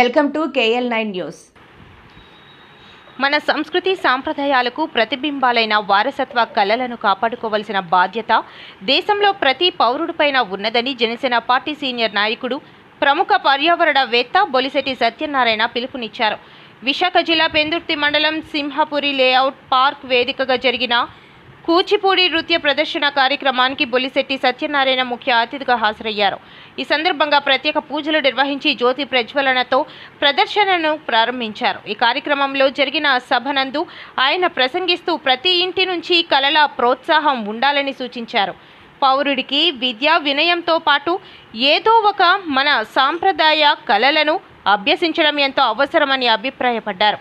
Welcome to KL9 news. మన సంస్కృతి సాంప్రదాయాలకు ప్రతిబింబాలైన వారసత్వ కళలను కాపాడుకోవాల్సిన బాధ్యత దేశంలో ప్రతి పౌరుడిపైన ఉన్నదని జనసేన పార్టీ సీనియర్ నాయకుడు ప్రముఖ పర్యావరణవేత్త బొలిశెట్టి సత్యనారాయణ పిలుపునిచ్చారు. విశాఖ జిల్లా పెందుర్తి మండలం సింహపురి లేఅవుట్ పార్క్ వేదికగా జరిగిన కూచిపూడి నృత్య ప్రదర్శన కార్యక్రమానికి బొలిశెట్టి సత్యనారాయణ ముఖ్య అతిథిగా హాజరయ్యారు. ఈ సందర్భంగా ప్రత్యేక పూజలు నిర్వహించి జ్యోతి ప్రజ్వలనతో ప్రదర్శనను ప్రారంభించారు. ఈ కార్యక్రమంలో జరిగిన సభనందు ఆయన ప్రసంగిస్తూ ప్రతి ఇంటి నుంచి కళల ప్రోత్సాహం ఉండాలని సూచించారు. పౌరుడికి విద్య వినయంతో పాటు ఏదో ఒక మన సాంప్రదాయ కళలను అభ్యసించడం ఎంతో అవసరమని అభిప్రాయపడ్డారు.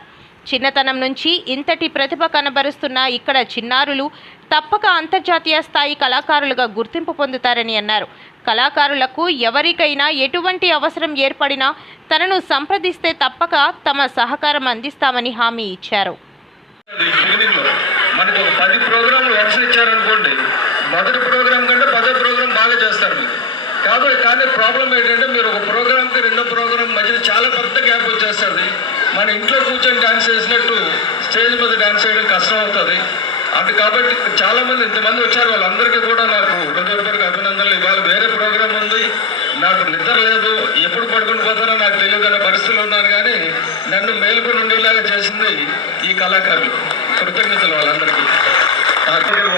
చిన్నతనం నుంచి ఇంతటి ప్రతిభ కనబరుస్తున్న ఇక్కడ చిన్నారులు తప్పక అంతర్జాతీయ స్థాయి కళాకారులుగా గుర్తింపు పొందుతారని అన్నారు. కళాకారులకు ఎవరికైనా ఎటువంటి అవసరం ఏర్పడినా తనను సంప్రదిస్తే తప్పక తమ సహకారం అందిస్తామని హామీ ఇచ్చారు. మనకు ఒక 10 ప్రోగ్రాంలు వరుస ఇచ్చారనుకోండి, మొదటి ప్రోగ్రాం కంటే 10వ ప్రోగ్రాం బాగా చేస్తారు మీరు. కానీ ప్రాబ్లం ఏంటంటే మీరు ఒక ప్రోగ్రాంకి రెండో ప్రోగ్రాం మధ్యలో చాలా పెద్ద గ్యాప్ వచ్చేస్తుంది. మన ఇంట్లో కూర్చొని డ్యాన్స్ చేసినట్టు స్టేజ్ మీద డ్యాన్స్ చేయడం కష్టం అవుతుంది. కాబట్టి చాలామంది ఇంతమంది వచ్చారు, వాళ్ళందరికీ కూడా నాకు హృదయపూర్వక అభినందనలు. ఇవాళ వేరే ప్రోగ్రాం ఉంది, నాకు నిద్ర లేదు, ఎప్పుడు పడుకుని పోతారో నాకు తెలియదు అనే పరిస్థితులు ఉన్నాను. కానీ నన్ను మేలుకొని ఉండేలాగా చేసింది ఈ కళాకారులు. కృతజ్ఞతలు వాళ్ళందరికీ,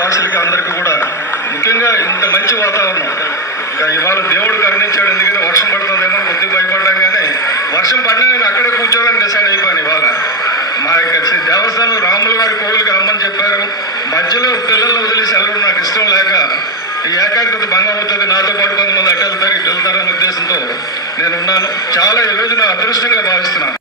వాసులకి అందరికీ కూడా. ముఖ్యంగా ఇంత మంచి వాతావరణం ఇవాళ దేవుడు కరుణించాడు. ఎందుకంటే వర్షం పడుతుందేమో కొద్దిగా భయపడ్డాం, కానీ వర్షం పడినా నేను అక్కడే కూర్చోవడానికి డిసైడ్ అయిపోయాను. ఇవాళ మా యొక్క దేవస్థానం రాముల వారి కోవిలకి రమ్మని చెప్పారు. మధ్యలో పిల్లలను వదిలేసి వెళ్ళడం నాకు ఇష్టం లేక ఈ ఏకాగ్రత భంగం అవుతుంది, నాతో పాటు కొంతమంది అటు వెళ్తారు ఇటు వెళ్తారనే ఉద్దేశంతో నేను ఉన్నాను. చాలా ఈరోజు నా అదృష్టంగా భావిస్తున్నాను.